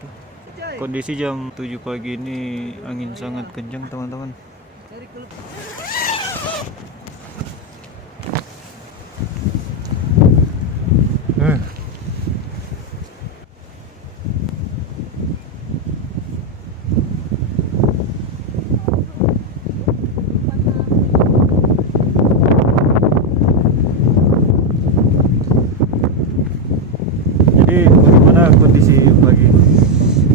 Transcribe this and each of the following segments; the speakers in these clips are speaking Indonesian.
tuh. Kondisi jam 7 pagi ini angin sangat kencang teman-teman. Jadi bagaimana kondisi pagi ini?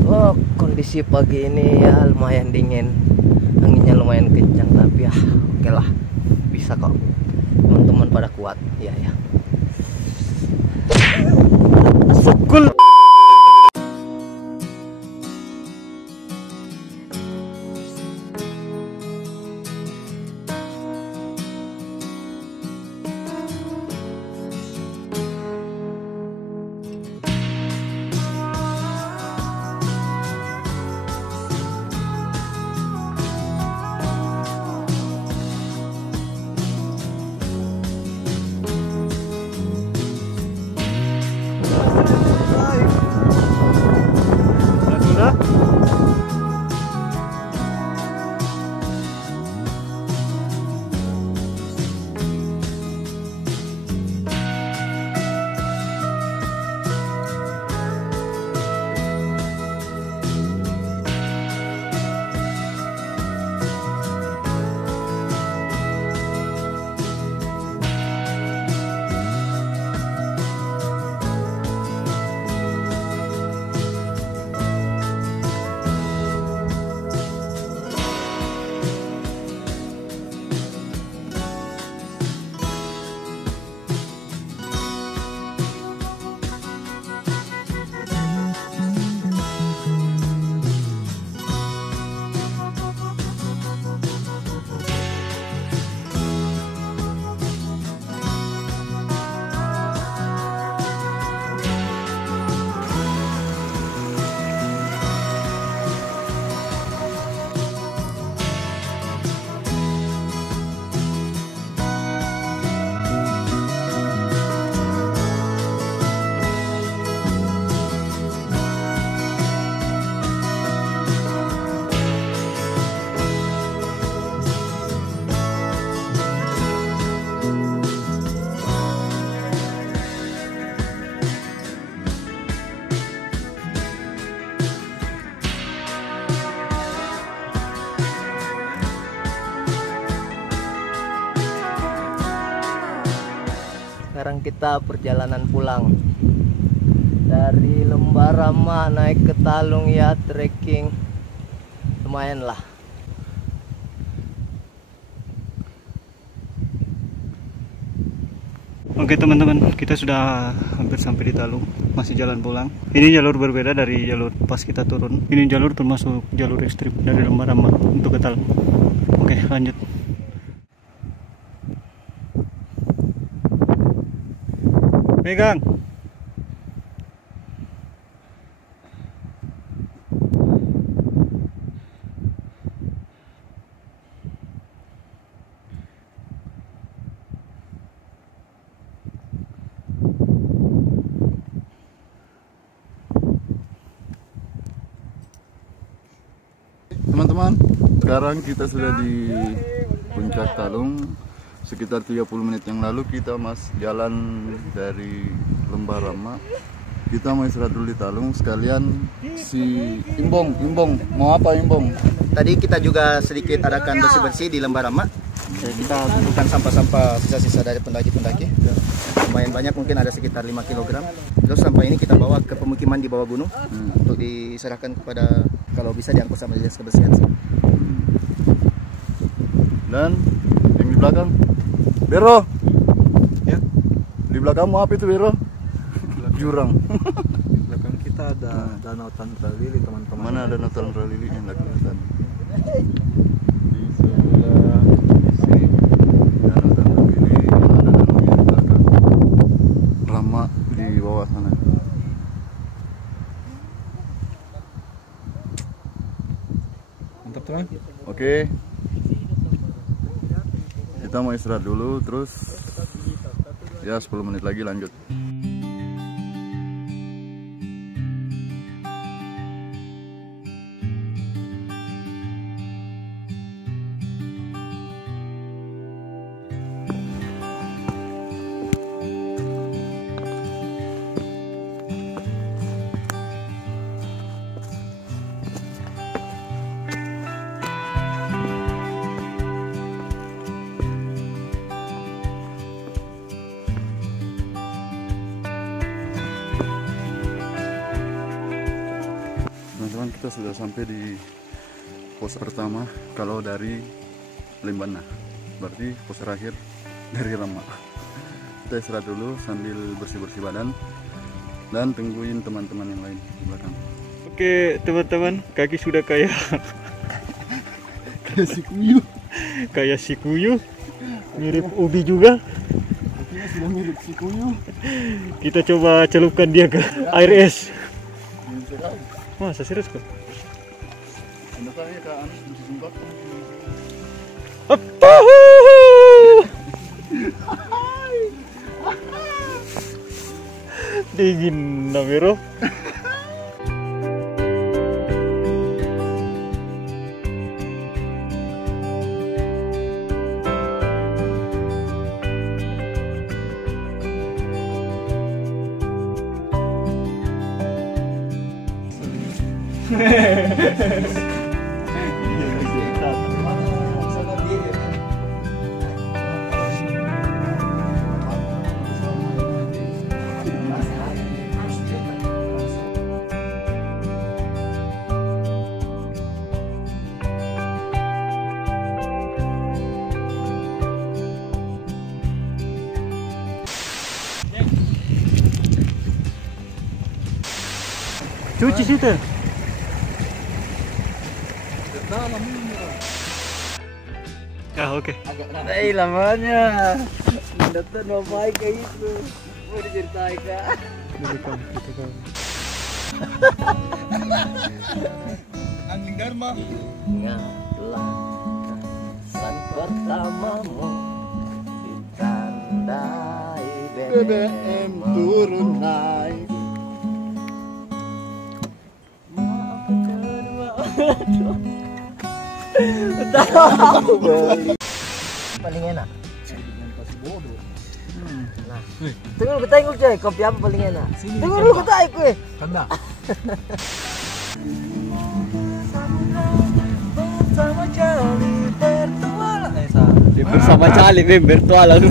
Oh, kondisi pagi ini ya lumayan dingin, anginnya lumayan kencang, tapi ya oke lah, bisa kok, teman-teman pada kuat, ya. Sukul. Sekarang kita perjalanan pulang dari Lembarama naik ke Talung ya, trekking lumayan lah. Oke teman-teman, kita sudah hampir sampai di Talung. Masih jalan pulang. Ini jalur berbeda dari jalur pas kita turun. Ini jalur termasuk jalur ekstrim dari Lembarama untuk ke Talung. Oke, lanjut. Pegang. Teman-teman, sekarang kita sudah di puncak Talung. Sekitar 30 menit yang lalu kita jalan dari Lembarama. Kita mau istirahat dulu di Talung. Sekalian si Imbong, mau apa Imbong? Tadi kita juga sedikit adakan bersih-bersih di Lembarama. Kita kumpulkan sampah-sampah sisa-sisa dari pendaki-pendaki. Lumayan banyak, mungkin ada sekitar 5 kg. Terus sampah ini kita bawa ke pemukiman di bawah gunung untuk diserahkan kepada, kalau bisa diangkut sama dinas kebersihan. Dan yang di belakang, Bero. Ya. Di belakangmu apa itu Bero? Jurang. Di belakang kita ada Danau Tantra Lili, teman-teman. Mana ada Danau Tantra Lili yang nggak kelihatan? Di sebelah sini Danau Tantra Lili, ada danau yang di belakang. Rama di bawah sana. Mantap teman. Oke. Kita mau istirahat dulu, terus ya 10 menit lagi lanjut. sudah sampai di pos pertama kalau dari Lembana, berarti pos terakhir dari Rama. Kita istirahat dulu sambil bersih-bersih badan dan tungguin teman-teman yang lain di belakang. Oke teman-teman, kaki sudah kayak kayak si kuyu, mirip ubi juga. Kakinya sudah mirip si kuyu. Kita coba celupkan dia ke air es. Masa serius kok? Anda tanya ke Anis disumbat. Apa? Dingin Namiro. Cuci situ. Ya oke. Lamanya. Datang mau baik kayak itu. Mau diceritain kak. Anjing Dharma. Ingatlah saat pertamamu ditandai BBM turun naik. Paling enak. Nah, tunggu lu tengok coy, kopi apa paling enak? Tunggu lu tengok gue. Kena. Bersama Cali bertualang.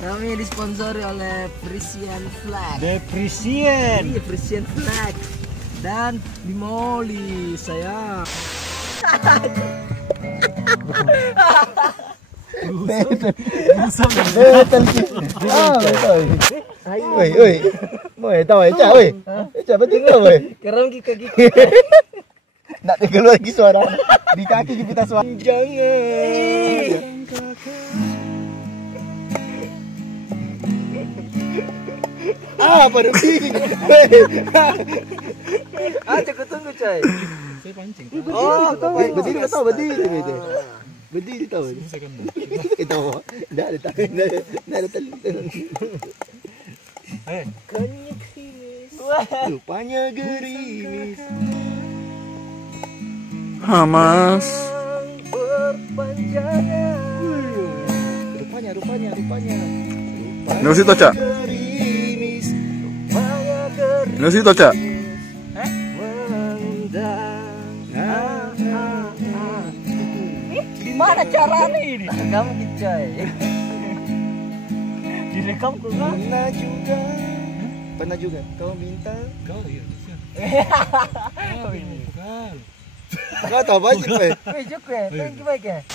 Kami disponsori oleh Frisian Flag. Depresian. Iya, Frisian Flag. Dan Bimoli saya. Oi, mau tahu aja, oi. Coba tinggal, oi. Kerang kaki. Nak keluar lagi suara. Di kaki kita suara. Jangan. Apa dong? Cukup tunggu coy. Saya pancing. Oh, Berdiri tahu berdiri. Berdiri tahu. Kita enggak ada tangan, enggak ada tangan. Rupanya gerimis. Hamas. Rupanya. Nusi toca. Nusi toca. Gimana caranya ini? Kamu coy. Direkam kok kan? Pernah juga. Kau minta. Kau iya. Oh ini. Bukan. Kau tahu banyak, Pak. Weh, cukup ya. Thank you, Mike.